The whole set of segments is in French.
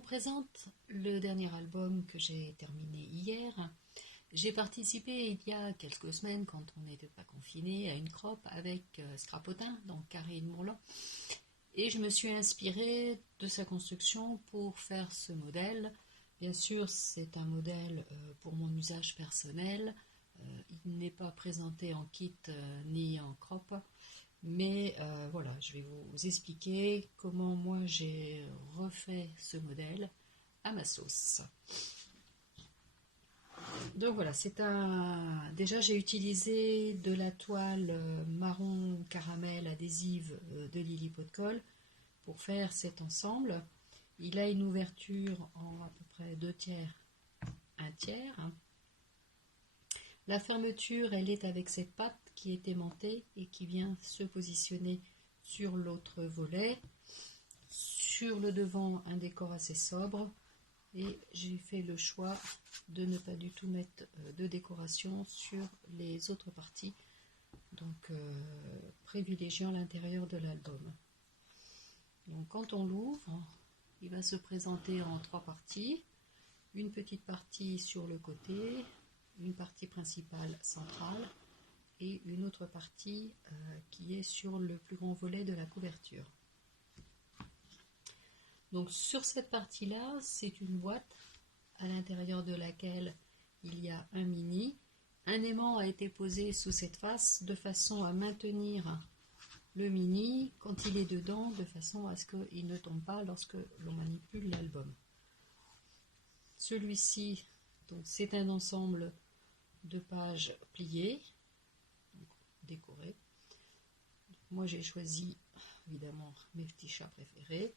vous présente le dernier album que j'ai terminé hier. J'ai participé il y a quelques semaines, quand on n'était pas confiné, à une crop avec Scrapotin, donc Karine Mourlan. Et je me suis inspirée de sa construction pour faire ce modèle. Bien sûr, c'est un modèle pour mon usage personnel. Il n'est pas présenté en kit ni en crop. Mais voilà, je vais vous expliquer comment moi j'ai refait ce modèle à ma sauce. Donc voilà, déjà j'ai utilisé de la toile marron caramel adhésive de Lily Pot de Colle pour faire cet ensemble. Il a une ouverture en à peu près 2/3, 1/3. La fermeture, elle est avec cette patte qui est aimantée et qui vient se positionner sur l'autre volet. Sur le devant, un décor assez sobre. Et j'ai fait le choix de ne pas du tout mettre de décoration sur les autres parties. Donc, privilégiant l'intérieur de l'album. Donc, quand on l'ouvre, il va se présenter en 3 parties. Une petite partie sur le côté, une partie principale centrale et une autre partie qui est sur le plus grand volet de la couverture. Donc sur cette partie-là, c'est une boîte à l'intérieur de laquelle il y a un mini. Un aimant a été posé sous cette face de façon à maintenir le mini quand il est dedans, de façon à ce qu'il ne tombe pas lorsque l'on manipule l'album. Celui-ci, c'est un ensemble de pages pliées, donc décorées. Moi j'ai choisi évidemment mes petits chats préférés.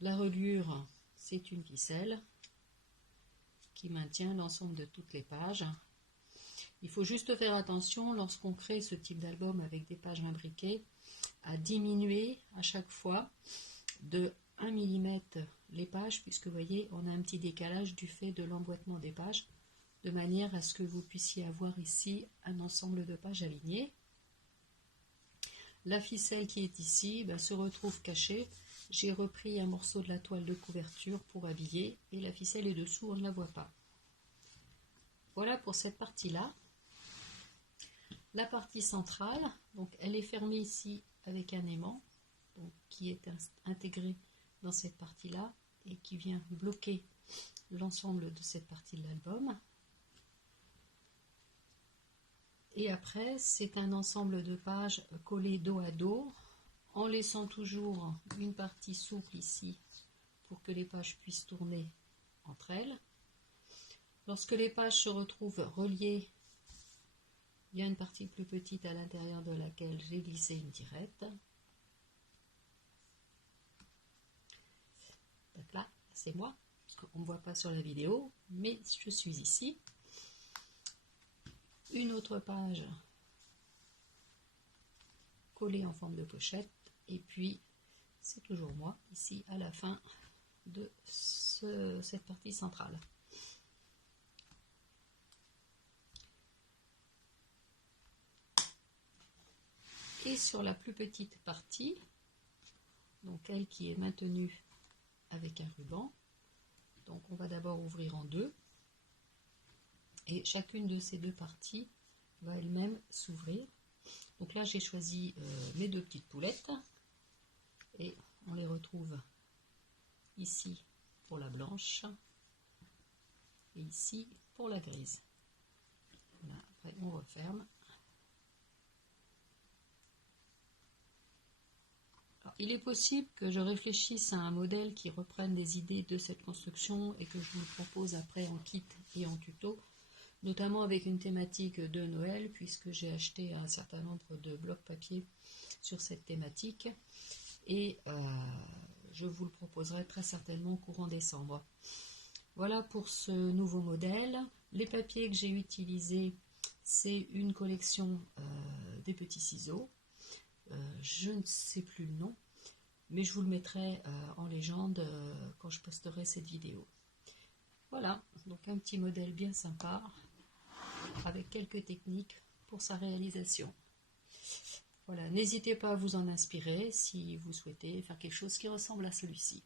La reliure, c'est une ficelle qui maintient l'ensemble de toutes les pages. Il faut juste faire attention lorsqu'on crée ce type d'album avec des pages imbriquées à diminuer à chaque fois de 1 mm les pages, puisque vous voyez on a un petit décalage du fait de l'emboîtement des pages, de manière à ce que vous puissiez avoir ici un ensemble de pages alignées. La ficelle qui est ici se retrouve cachée. J'ai repris un morceau de la toile de couverture pour habiller et la ficelle est dessous, on ne la voit pas. Voilà pour cette partie-là. La partie centrale, donc elle est fermée ici avec un aimant qui est intégré dans cette partie-là et qui vient bloquer l'ensemble de cette partie de l'album. Et après, c'est un ensemble de pages collées dos à dos, en laissant toujours une partie souple ici pour que les pages puissent tourner entre elles. Lorsque les pages se retrouvent reliées, il y a une partie plus petite à l'intérieur de laquelle j'ai glissé une tirette. Donc là, c'est moi, parce qu'on ne me voit pas sur la vidéo, mais je suis ici. Une autre page collée en forme de pochette. Et puis, c'est toujours moi, ici, à la fin de cette partie centrale. Et sur la plus petite partie, donc elle qui est maintenue avec un ruban, donc on va d'abord ouvrir en 2. Et chacune de ces 2 parties va elle-même s'ouvrir. Donc là, j'ai choisi mes 2 petites poulettes. Et on les retrouve ici pour la blanche et ici pour la grise. Là, après on referme. Alors, il est possible que je réfléchisse à un modèle qui reprenne des idées de cette construction et que je vous le propose après en kit et en tuto, notamment avec une thématique de Noël, puisque j'ai acheté un certain nombre de blocs papier sur cette thématique. Et je vous le proposerai très certainement courant décembre. Voilà pour ce nouveau modèle. Les papiers que j'ai utilisés, c'est une collection des petits ciseaux. Je ne sais plus le nom, mais je vous le mettrai en légende quand je posterai cette vidéo. Voilà, donc un petit modèle bien sympa, avec quelques techniques pour sa réalisation. Voilà, n'hésitez pas à vous en inspirer si vous souhaitez faire quelque chose qui ressemble à celui-ci.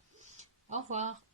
Au revoir.